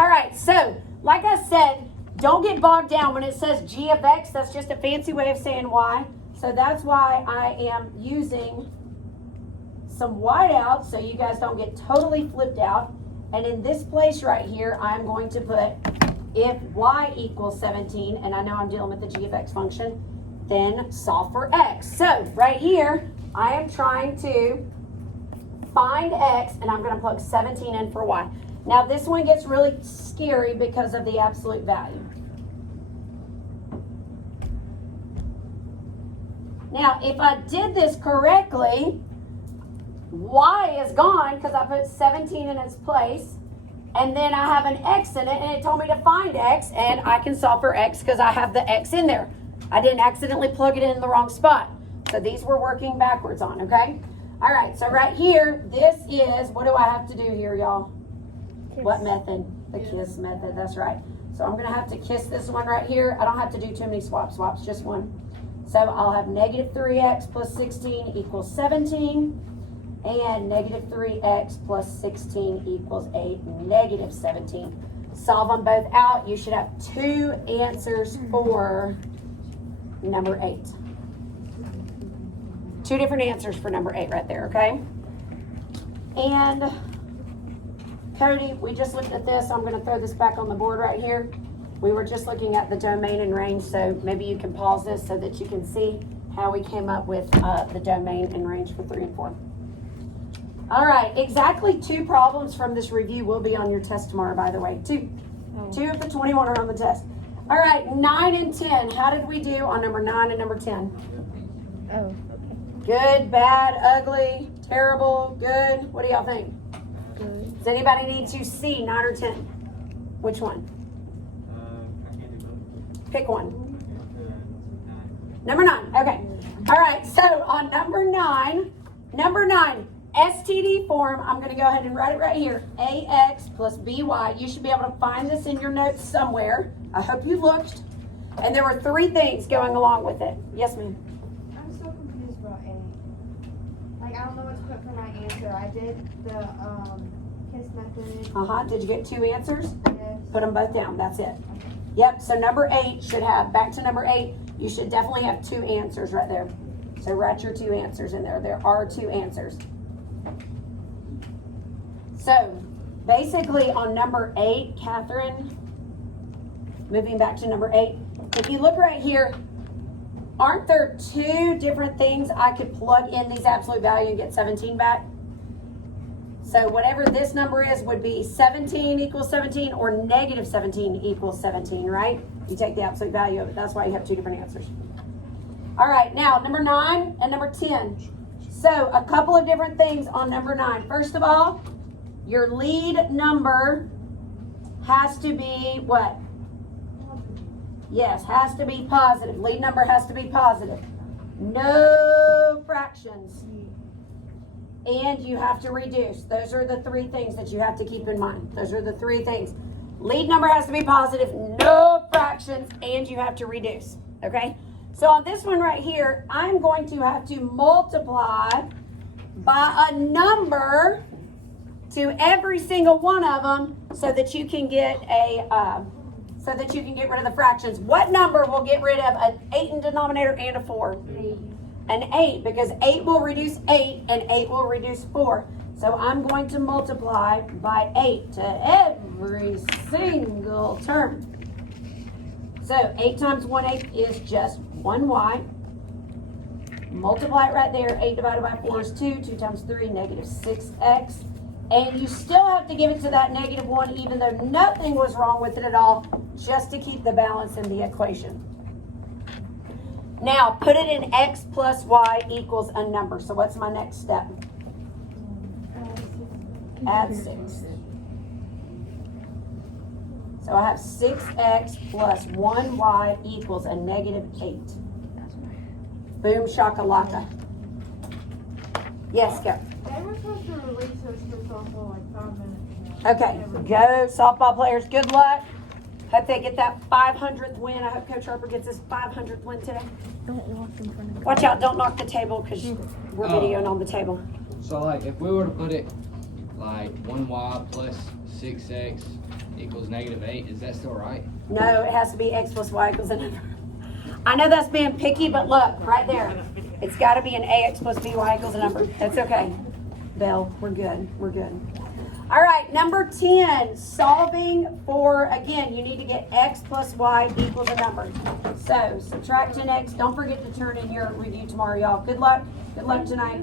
All right, so like I said, don't get bogged down when it says g of x. That's just a fancy way of saying y. So that's why I am using some whiteout so you guys don't get totally flipped out. And in this place right here, I'm going to put if y equals 17, and I know I'm dealing with the g of x function, then solve for x. So right here, I am trying to find x, and I'm going to plug 17 in for y. Now this one gets really scary because of the absolute value. Now if I did this correctly, y is gone because I put 17 in its place, and then I have an x in it, and it told me to find x, and I can solve for x because I have the x in there. I didn't accidentally plug it in the wrong spot. So these we're working backwards on, okay? All right, so right here, this is, what do I have to do here, y'all? Kiss. What method? The kiss method, that's right. So I'm gonna have to kiss this one right here. I don't have to do too many swaps, just one. So I'll have negative 3x plus 16 equals 17. And negative 3x plus 16 equals a negative 17. Solve them both out. You should have two answers for number 8. Two different answers for number 8 right there, okay? And Cody, we just looked at this. I'm going to throw this back on the board right here. We were just looking at the domain and range, so maybe you can pause this so that you can see how we came up with the domain and range for 3 and 4. All right, exactly 2 problems from this review will be on your test tomorrow, by the way. 2. 2 of the 21 are on the test. All right, 9 and 10. How did we do on number 9 and number 10? Oh, okay. Good, bad, ugly, terrible, good. What do y'all think? Good. Does anybody need to see 9 or 10? Which one? I can't do both. Pick one. Nine. Number 9. Okay. All right, so on number 9, STD form, I'm going to go ahead and write it right here. AX plus BY. You should be able to find this in your notes somewhere. I hope you looked. And there were 3 things going along with it. Yes, ma'am. I'm so confused about A. Like, I don't know what to put for my answer. I did the KISS method. Did you get 2 answers? Yes. Put them both down. That's it. Yep. So number 8 should have, back to number 8, you should definitely have 2 answers right there. So write your 2 answers in there. There are 2 answers. So basically on number 8, Catherine, moving back to number 8, if you look right here, aren't there 2 different things I could plug in these absolute value and get 17 back? So whatever this number is would be 17 equals 17 or negative 17 equals 17, right? You take the absolute value of it. That's why you have 2 different answers. All right, now number 9 and number 10. So a couple of different things on number 9. First of all, your lead number has to be what? Yes, has to be positive. Lead number has to be positive. No fractions. And you have to reduce. Those are the 3 things that you have to keep in mind. Those are the 3 things. Lead number has to be positive, no fractions, and you have to reduce. Okay? So on this one right here, I'm going to have to multiply by a number to every single one of them so that you can get rid of the fractions. What number will get rid of an 8 in denominator and a 4? 8. An 8, because 8 will reduce 8 and 8 will reduce 4. So I'm going to multiply by 8 to every single term. So 8 times 1/8 is just 1y. Multiply it right there. 8 divided by 4 is 2. 2 times 3, negative 6x. And you still have to give it to that negative 1 even though nothing was wrong with it at all, just to keep the balance in the equation. Now, put it in x plus y equals a number. So what's my next step? Add 6. So I have 6x plus 1y equals a negative 8. Boom shakalaka. Yes, go. They were supposed to release us for softball like 5 minutes ago. Okay, go softball players. Good luck. Hope they get that 500th win. I hope Coach Harper gets his 500th win today. Don't walk in front of the Watch out, don't knock the table because we're Oh. videoing on the table. So like if we were to put it like 1y plus 6x equals -8. Is that still right? No, it has to be x plus y equals a number. I know that's being picky, but look, right there. It's got to be an ax plus by equals a number. That's okay. Belle, we're good. We're good. All right, number 10, solving for, again, you need to get x plus y equals a number. So subtract 10x. Don't forget to turn in your review tomorrow, y'all. Good luck. Good luck tonight.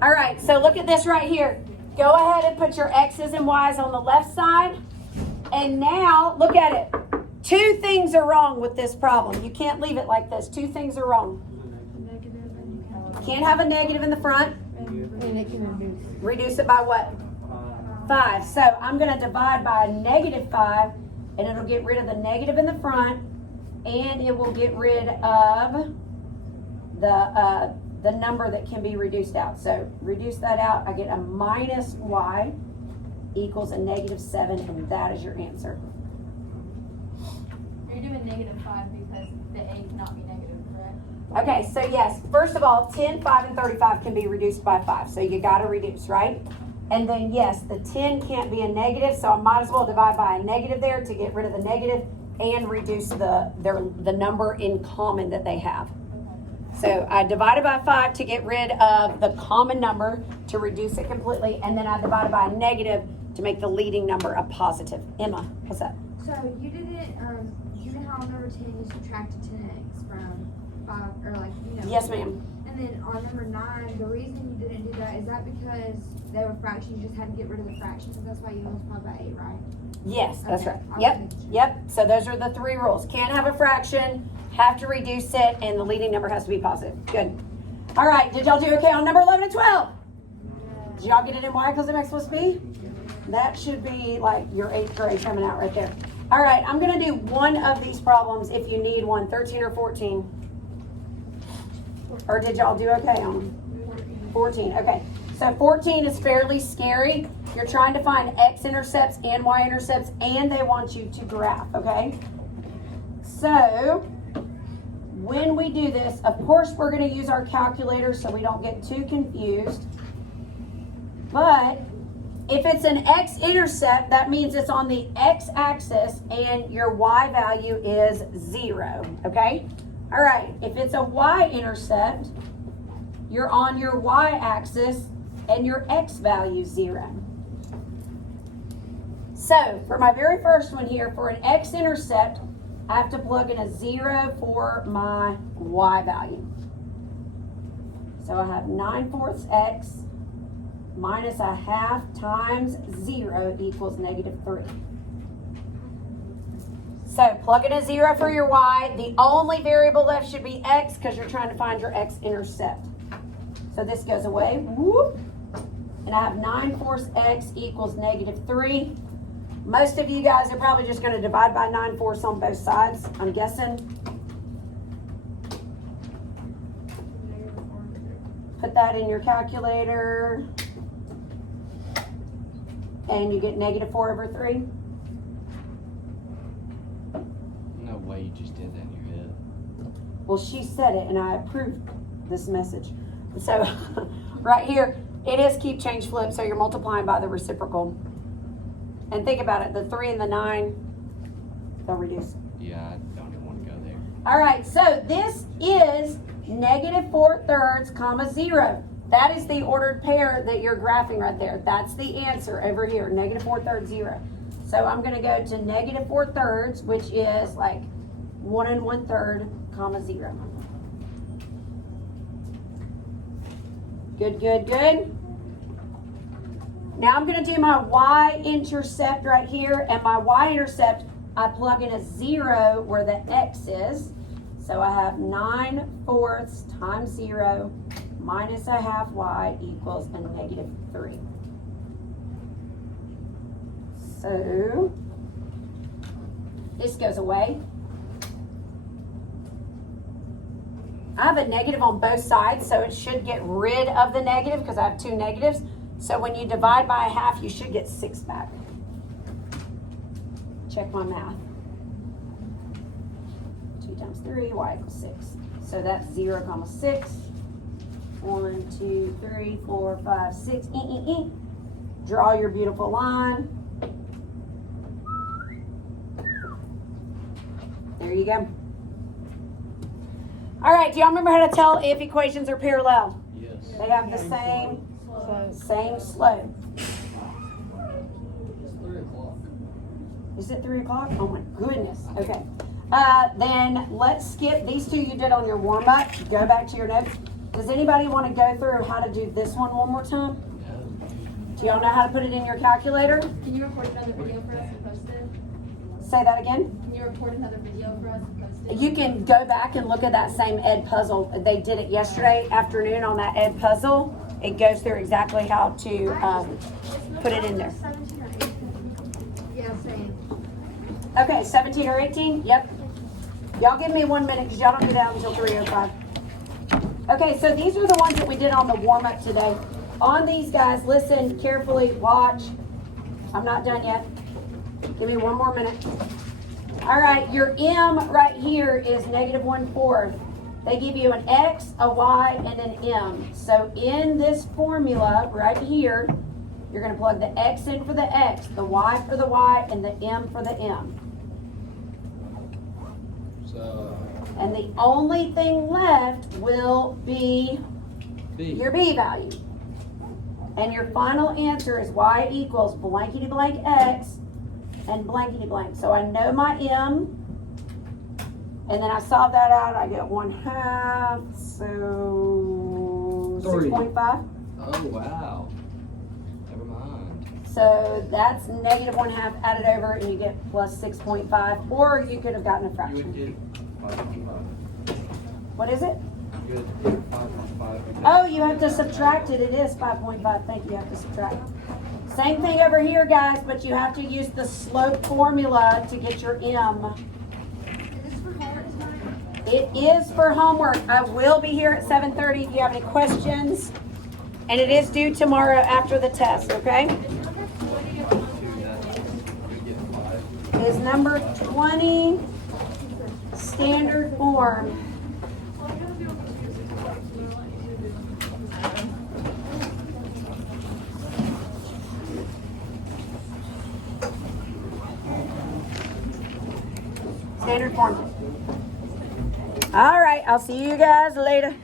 All right, so look at this right here. Go ahead and put your x's and y's on the left side. And now, look at it. Two things are wrong with this problem. You can't leave it like this. Two things are wrong. Can't have a negative in the front. And it can reduce. Reduce it by what? 5. So I'm going to divide by -5, and it'll get rid of the negative in the front, and it will get rid of the number that can be reduced out. So reduce that out. I get a minus y equals a -7, and that is your answer. You're doing -5 because the a cannot be negative, correct? Okay, so yes, first of all, 10, 5, and 35 can be reduced by 5. So you got to reduce, right? And then yes, the 10 can't be a negative, so I might as well divide by a negative there to get rid of the negative and reduce the number in common that they have. So I divided by 5 to get rid of the common number to reduce it completely, and then I divided by a negative to make the leading number a positive. Emma, what's that? So you did it, you know how on number 10 you subtracted 10x from 5, or like, you know. Yes, ma'am. And then on number 9, the reason you didn't do that, is that because they were fractions, you just had to get rid of the fractions, that's why you multiplied by 8, right? Yes, that's Okay, right. I'll Yep, finish. yep. So those are the 3 rules. Can't have a fraction, have to reduce it, and the leading number has to be positive. Good. All right, did y'all do okay on number 11 and 12? Did y'all get it in y equals mx plus b? That should be like your 8th grade coming out right there. All right, I'm going to do one of these problems if you need one, 13 or 14. Or did y'all do okay on them? 14, okay. So 14 is fairly scary. You're trying to find x-intercepts and y-intercepts, and they want you to graph, okay? So when we do this, of course, we're going to use our calculator so we don't get too confused. But if it's an x-intercept, that means it's on the x-axis and your y value is 0, okay? All right, if it's a y-intercept, you're on your y-axis and your x value is 0. So for my very first one here, for an x-intercept, I have to plug in a 0 for my y value. So I have 9/4 x minus a half times 0 equals -3. So plug in a 0 for your y. The only variable left should be x because you're trying to find your x-intercept. So this goes away. Whoop. And I have 9/4 x equals -3. Most of you guys are probably just going to divide by 9/4 on both sides, I'm guessing. Put that in your calculator. And you get -4/3. No way you just did that in your head. Well, she said it, and I approved this message. So, right here, it is keep, change, flip, so you're multiplying by the reciprocal. And think about it, the 3 and the 9, they'll reduce. Yeah, I don't even want to go there. All right, so this is -4/3, comma 0. That is the ordered pair that you're graphing right there. That's the answer over here, -4/3, 0. So I'm going to go to -4/3, which is like 1 1/3, comma 0. Good, good, good. Now I'm going to do my y-intercept right here, and my y-intercept, I plug in a 0 where the x is. So I have 9/4 times 0 minus a half y equals a -3. So this goes away. I have a negative on both sides, so it should get rid of the negative because I have 2 negatives. So when you divide by a half, you should get 6 back. Check my math. 2 times 3, y equals 6. So that's 0, 6. 1, 2, 3, 4, 5, 6. Draw your beautiful line. There you go. All right, do y'all remember how to tell if equations are parallel? Yes. They have the same slope. It's 3 o'clock. Is it 3 o'clock? Oh my goodness. Okay. Then let's skip these two you did on your warm up. Go back to your notes. Does anybody want to go through how to do this one more time? No. Do y'all know how to put it in your calculator? Can you record another video for us and post it? Say that again. Can you record another video for us and post it? You can go back and look at that same Ed puzzle. They did it yesterday afternoon on that Ed puzzle. It goes through exactly how to put it in there. 17 or 18? Yeah, same. Okay, 17 or 18? Yep. Y'all give me 1 minute because y'all don't get out until 3:05. Okay, so these are the ones that we did on the warm-up today. On these guys, listen carefully, watch. I'm not done yet. Give me 1 more minute. All right, your M right here is -1/4. They give you an X, a Y, and an M. So in this formula right here, you're going to plug the X in for the X, the Y for the Y, and the M for the M. So, And the only thing left will be B. your B value. And your final answer is Y equals blankety blank X and blankety blank. So I know my M, and then I solve that out, I get 1/2, so 3. 6.5. Oh, wow. Never mind. So that's -1/2 added over, and you get plus 6.5, or you could have gotten a You would fraction. get 5.5. What is it? You would get 5.5. Oh, you have to subtract it. It is 5.5. Thank you. You have to subtract. Same thing over here, guys, but you have to use the slope formula to get your M. Is this for homework tonight? It is for homework. I will be here at 7:30 if you have any questions. And it is due tomorrow after the test, okay? Is number 20 standard form. Standard form. All right, I'll see you guys later.